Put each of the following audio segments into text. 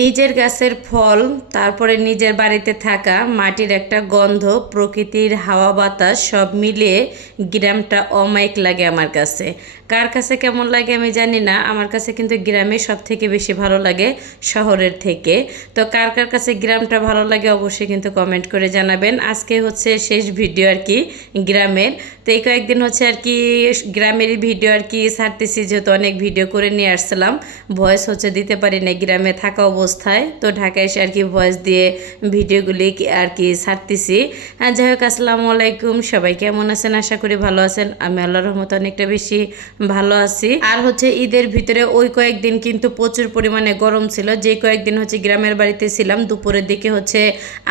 নিজের গাছের ফল, তারপরে নিজের বাড়িতে থাকা মাটির একটা গন্ধ, প্রকৃতির হাওয়া বাতাস সব মিলিয়ে গ্রামটা অমায়িক লাগে আমার কাছে। কার কাছে কেমন লাগে আমি জানি না, আমার কাছে কিন্তু গ্রামে সব থেকে বেশি ভালো লাগে শহরের থেকে। তো কার কার কাছে গ্রামটা ভালো লাগে অবশ্যই কিন্তু কমেন্ট করে জানাবেন। আজকে হচ্ছে শেষ ভিডিও আর কি গ্রামের। তো এই কয়েকদিন হচ্ছে আর কি গ্রামেরই ভিডিও আর কি ছাড়তেছি, যেহেতু অনেক ভিডিও করে নিয়ে আসছিলাম, ভয়েস হচ্ছে দিতে পারি না গ্রামে থাকা অবস্থায়। তো ঢাকায় এসে আর কি ভয়েস দিয়ে ভিডিওগুলি আর কি ছাড়তেছি। যাই হোক, আসসালামু আলাইকুম, সবাই কেমন আছেন? আশা করি ভালো আছেন। আমি আল্লাহর রহমতে অনেকটা বেশি ভালো আছি। আর হচ্ছে ঈদের ভিতরে ওই কয়েকদিন কিন্তু প্রচুর পরিমাণে গরম ছিল। যে কয়েকদিন হচ্ছে গ্রামের বাড়িতে ছিলাম, দুপুরের দিকে হচ্ছে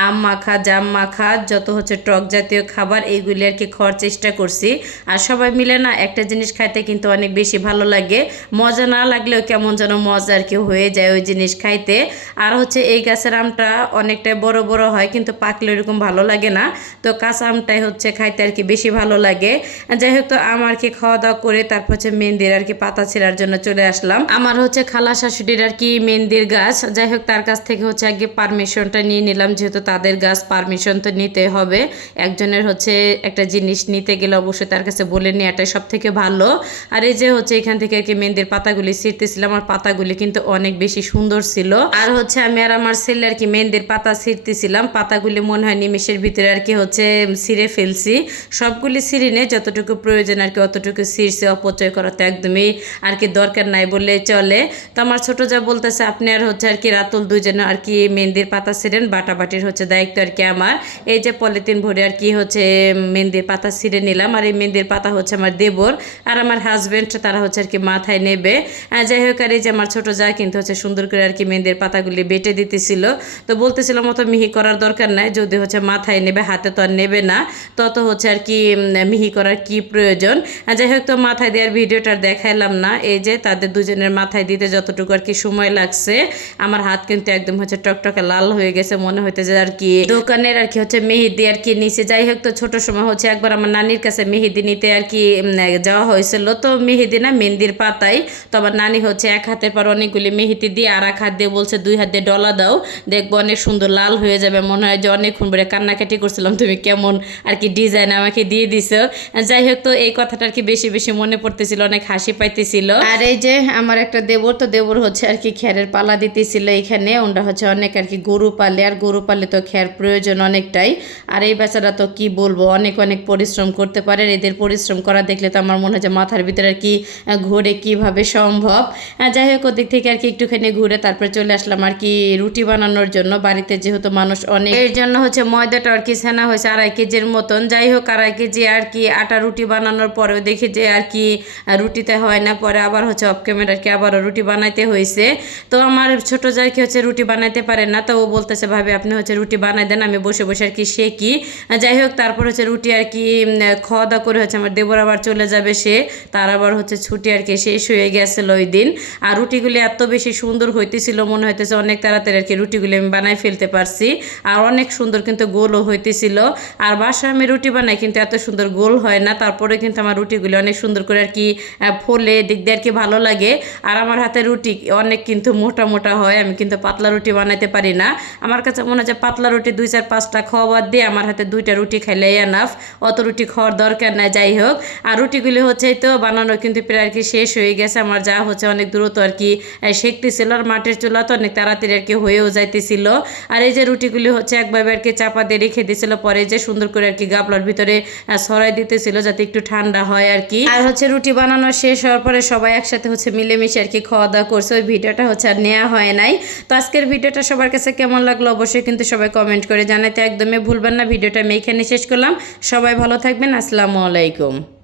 আম মাখা, জাম মাখা, যত হচ্ছে টক জাতীয় খাবার এইগুলি আর কি খাওয়ার চেষ্টা করছি। আর সবাই মিলে না একটা জিনিস খাইতে কিন্তু অনেক বেশি ভালো লাগে। মজা না লাগলেও কেমন যেন মজা আর কি হয়ে যায় ওই জিনিস খাইতে। আর হচ্ছে এই গাছের আমটা অনেকটাই বড় বড় হয়, কিন্তু পাকলে এরকম ভালো লাগে না। তো কাঁচা আমটাই হচ্ছে খাইতে আর কি বেশি ভালো লাগে। যাই হোক, তো আম আর কি খাওয়া দাওয়া করে তারপর হচ্ছে মেহেন্দির আর কি পাতা ছিঁড়ার জন্য চলে আসলাম। আমার হচ্ছে খালা শাশুড়ির আর কি মেহেন্দির গাছ। যাই হোক, তার কাছ থেকে হচ্ছে আগে পারমিশনটা নিয়ে নিলাম, যেহেতু তাদের গাছ, পারমিশন তো নিতে হবে। একজনের হচ্ছে একটা জিনিস নিতে গেলে অবশ্যই তার কাছে বলে নেওয়াটাই সব থেকে ভালো। আর এই যে হচ্ছে এখান থেকে আর কি মেহেন্দির পাতাগুলি ছিঁড়তেছিলাম, আর পাতাগুলি কিন্তু অনেক বেশি সুন্দর ছিল। আর হচ্ছে আমি আর আমার ছেলে আর কি মেহেন্দির পাতা ছিঁড়তেছিলাম। পাতাগুলি মনে হয় নিমেষের ভিতরে আর কি হচ্ছে ছিঁড়ে ফেলছি। সবগুলি ছিঁড়ি নেই, যতটুকু প্রয়োজন আর কি অতটুকু ছিঁড়ছে। অপচয় করা তো একদমই আর কি দরকার নাই বললেই চলে। তো আমার ছোট যা বলতেছে, আপনি আর হচ্ছে আর কি রাতুল দুইজনে আর কি মেহেন্দির পাতা ছিঁড়েন, বাটাবাটির হচ্ছে দায়িত্ব আর কি আমার। এই যে পলিথিন ভরে আর কি হচ্ছে মেহেন্দির পাতা ছিঁড়ে নিলাম। আর এই মেহেন্দির পাতা হচ্ছে আমার দেবর আর আমার হাজবেন্ড, তারা হচ্ছে আর কি মাথায় নেবে। যাই হোক, আর এই যে আমার ছোট যা কিন্তু হচ্ছে সুন্দর করে আর কি মেহেন্দির পাতাগুলি বেটে দিতেছিল। তো বলতেছিলাম অত মিহি করার দরকার নাই, যদি হচ্ছে মাথায় নেবে, হাতে তো আর নেবে না, তত হচ্ছে আর কি মিহি করার কি প্রয়োজন। যাই হোক, তো মাথায় দেওয়ার ভিডিওটা দেখাইলাম না। এই যে তাদের দুজনের মাথায় দিতে যতটুকু আর কি সময় লাগছে, আমার হাত কিন্তু একদম হচ্ছে টকটকে লাল হয়ে গেছে, মনে হইতেছে আর কি দোকানের আর কি হচ্ছে মেহেদি আর কি নিচে। যাই হোক, তো ছোট সময় হচ্ছে একবার আমার নানির কাছে মেহেদি নিতে আর কি যাওয়া হয়েছিল। তো মেহেদি না, মেহেন্দির পাতাই। তো আমার নানি হচ্ছে এক হাতের পর অনেকগুলি মেহেদি দিয়ে আর এক হাত দিয়ে বলছে 2 হাত দিয়ে ডলা দাও, দেখবো অনেক সুন্দর লাল হয়ে যাবে। মনে হয় যে অনেকক্ষণ পরে কান্নাকাটি করছিলাম, তুমি কেমন আর কি ডিজাইন আমাকে দিয়ে দিছো। যাই হোক, তো এই কথাটা আর কি বেশি বেশি মনে পড়তেছিল, অনেক হাসি পাইতেছিল। আর এই যে আমার একটা দেবর, তো দেবর হচ্ছে আর কি খ্যারের পালা দিতেছিল এখানে। ওনরা হচ্ছে অনেক আর কি গরু পালে, আর গরু পালে তো খ্যার প্রয়োজন অনেকটাই। আর এই বেচারা তো কি বলবো, অনেক অনেক পরিশ্রম করতে পারে। এদের পরিশ্রম করা দেখলে তো আমার মনে হয় যে মাথার ভিতরে আর কি ঘুরে কিভাবে সম্ভব। যাই হোক, ওদিক থেকে আর কি একটুখানি ঘুরে তারপরে চলে আসলাম আর কি রুটি বানানোর জন্য। বাড়িতে যেহেতু মানুষ অনেক, এর জন্য হচ্ছে ময়দাটা আর কি ছানা হয়েছে 2.5 কেজির মতন। যাই হোক, 2.5 কেজি আর কি আটা রুটি বানানোর পরেও দেখি যে আর কি রুটিতে হয় না, পরে আবার হচ্ছে অফ ক্যামেরা আর কি আবারও রুটি বানাইতে হয়েছে। তো আমার ছোট যা কি হচ্ছে রুটি বানাইতে পারে না, তো ও বলতেছে ভাবে আপনি হচ্ছে রুটি বানাই দেন, আমি বসে বসে আর কি শেখি। যাই হোক, তারপর হচ্ছে রুটি আর কি খাওয়া দাওয়া করে হচ্ছে আমার দেবর আবার চলে যাবে, সে তার আবার হচ্ছে ছুটি আর কি শেষ হয়ে গেছিল ওই দিন। আর রুটিগুলি এত বেশি সুন্দর হইতেছিল, মনে হইতেছে অনেক তাড়াতাড়ি আর কি রুটিগুলি আমি বানাই ফেলতে পারছি। আর অনেক সুন্দর কিন্তু গোলও হইতেছিল। আর বাসায় আমি রুটি বানাই কিন্তু এত সুন্দর গোল হয় না, তারপরে কিন্তু আমার রুটিগুলি অনেক সুন্দর করে আর কি ফোলে, দিক দিয়ে আর কি ভালো লাগে। আর আমার হাতে রুটি অনেক কিন্তু মোটা মোটা হয়, আমি কিন্তু পাতলা রুটি বানাইতে পারি না। আমার কাছে মনে হচ্ছে পাতলা রুটি 2-4-5টা খাওয়া বাদ দিয়ে আমার হাতে 2টা রুটি খাইলে এনাফ, অত রুটি খাওয়ার দরকার নাই। যাই হোক, আর রুটিগুলি হচ্ছে তো বানানো কিন্তু প্রায় আর কি শেষ হয়ে গেছে। আমার যা হচ্ছে অনেক দ্রুত আর কি শেখতেছিল, আর মাটির চুলা তো অনেক তাড়াতাড়ি আর কি হয়েও যাইতেছিল। আর এই যে রুটিগুলি হচ্ছে একভাবে আর কি চাপা দিয়ে রেখে দিয়েছিল, পরে যে সুন্দর করে আর কি গাবলার ভিতরে ছড়াই দিতেছিল যাতে একটু ঠান্ডা হয় আর কি। আর হচ্ছে রুটি বানানো শেষ হওয়ার পরে সবাই একসাথে হচ্ছে মিলেমিশে আর কি খাওয়া দাওয়া করছে। ওই ভিডিওটা হচ্ছে আর নেওয়া হয় নাই। তো আজকের ভিডিওটা সবার কাছে কেমন লাগলো অবশ্যই কিন্তু সবাই কমেন্ট করে জানাতে একদমই ভুলবেন না। ভিডিওটা আমি এখানে শেষ করলাম। সবাই ভালো থাকবেন। আসসালামু আলাইকুম।